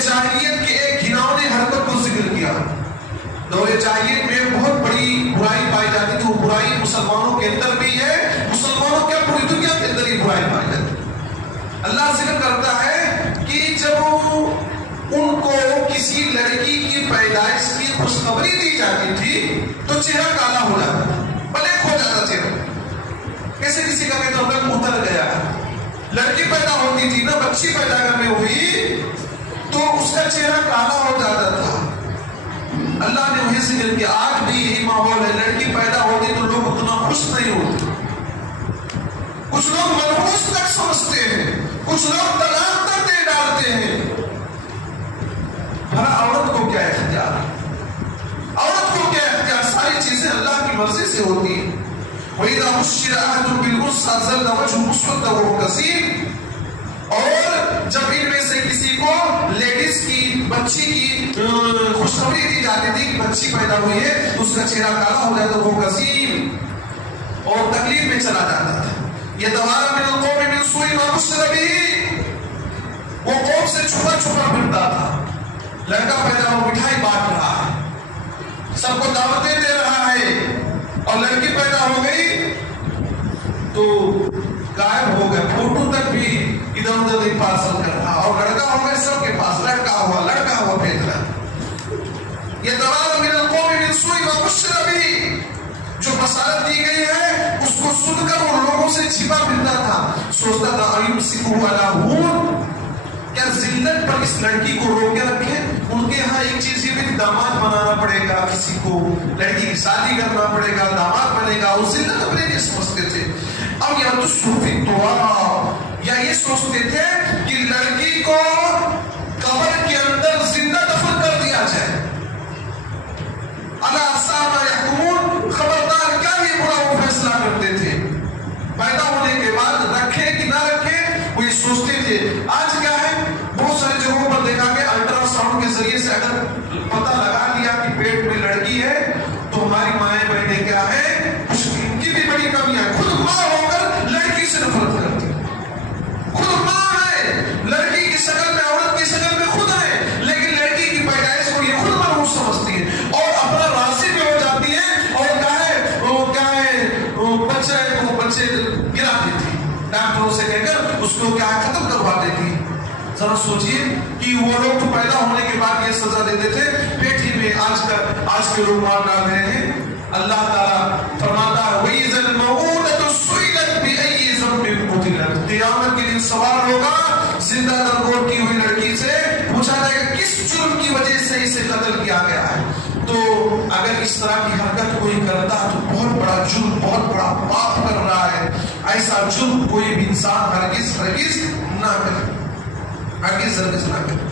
جاہلیت کے ایک گھناؤنے حرکت کو ذکر کیا. دور جاہلیت میں بہت بڑی برائی پائی جاتی تھی. وہ برائی مسلمانوں کے اندر بھی ہے, مسلمانوں کیا پوری دنیا کے اندر ہی برائی پائی جاتی ہے. اللہ ذکر کرتا ہے کہ جب ان کو کسی لڑکی کی پیدائش کی خوشخبری دی جاتی تھی تو چہرہ کالا ہو جاتا, بلیک ہو جاتا چہرہ. کیسے کسی کا کہتا رنگ اتر گیا. لڑکی پیدا ہوتی تھی نا, بچی پیدا کرنے ہوئی تو اس کا چہرہ کالا ہو جاتا تھا. اللہ نے وہی ذکر کیا. آج بھی یہی ماحول ہے. لڑکی پیدا ہوتی تو لوگ اتنا خوش نہیں ہوتے. کچھ لوگ منحوس تک سمجھتے ہیں, کچھ لوگ طلاق تک دے ڈالتے ہیں. بھلا عورت کو کیا اختیار ہے؟ عورت کو کیا اختیار؟ ساری چیزیں اللہ کی مرضی سے ہوتی ہیں. وَإِذَا بُشِّرَ أَحَدٌ بِالْأُنثَىٰ ظَلَّ وَجْهُهُ مُسْوَدًّا وَهُوَ كَظِيمٌ. اور جب ان میں سے کسی کو لیڈیز کی بچی کی خوشخبری دی جاتی تھی کہ بچی پیدا ہوئی ہے, اس کا چہرہ کالا ہو جاتا, وہ کظیم اور تکلیف میں چلا جاتا تھا. يَتَوَارَىٰ مِنَ الْقَوْمِ مِنْ سُوءِ مَا بُشِّرَ بِهِ. وہ قوم سے چھپا چھپا پھرتا تھا. لڑکا پیدا ہو, مٹھائی بانٹ رہا ہے, سب کو دعوتیں دے رہا ہے, اور لڑکی پیدا ہو گئی تو غائب ہو گیا. فوٹو تک بھی ادھر ادھر نہیں پارسل کر رہا, اور لڑکا ہو گیا سب کے پاس, لڑکا ہوا بھیج رہا. یہ دوار من القوم من سوء ما بشر به. جو بشارت دی گئی ہے اس کو سن کر وہ لوگوں سے چھپا پھرتا تھا. سوچتا تھا ایمسکہ علی ہون, کیا ذلت پر اس لڑکی کو روکے رکھے. ان کے ہاں ایک چیز یہ بھی, داماد بنانا پڑے گا, کسی کو لڑکی کی شادی کرنا پڑے گا, داماد بنے گا. وہ ذلت اپنے لیے سمجھتے تھے. اب یا تو صوفی دعا, یا یہ سوچتے تھے کہ لڑکی کو قبر کے اندر زندہ دفن کر دیا جائے. اللہ صاحب یحکمون, خبردار کیا یہ برا وہ فیصلہ کرتے تھے. پیدا ہونے کے بعد رکھے کہ نہ رکھے وہ یہ سوچتے تھے. آج کیا ہے, بہت ساری جگہوں پر دیکھا کہ الٹرا ساؤنڈ کے ذریعے سے اگر پتہ لگا لیا کہ پیٹ میں لڑکی ہے تو ہماری مائیں بہنیں کیا ہے, ان کی بھی بڑی کمیاں. خود ماں ہو کر لڑکی سے نفرت کرتی, خود ماں ہے, لڑکی کی شکل میں, عورت کی شکل میں خود ہے, لیکن لڑکی کی پیدائش کو یہ خود منحوس سمجھتی ہے اور اپنا راضی بھی ہو جاتی ہے. اور کیا ہے بچہ ہے تو وہ بچے گرا دیتی, ڈاکٹروں سے کہہ کر اس کو کیا ختم کروا دیتی. ذرا سوچئے کہ وہ لوگ تو پیدا ہونے کے بعد یہ سزا دیتے تھے, پیٹ ہی میں آج کے لوگ مار ڈال رہے ہیں. اللہ تعالیٰ فرماتا ہے وَإِذَا الْمَوْءُودَةُ سُئِلَتْ بِأَيِّ ذَنبٍ قُتِلَتْ. قیامت کے دن سوال ہوگا زندہ درگور کی ہوئی لڑکی سے, پوچھا جائے گا کس جرم کی وجہ سے اسے قتل کیا گیا ہے. تو اگر اس طرح کی حرکت کوئی کرتا ہے تو بہت بڑا جرم, بہت بڑا پاپ کر رہا ہے. ایسا جرم کوئی بھی انسان ہرگز نہ کرے, ہرگز نہ کرے.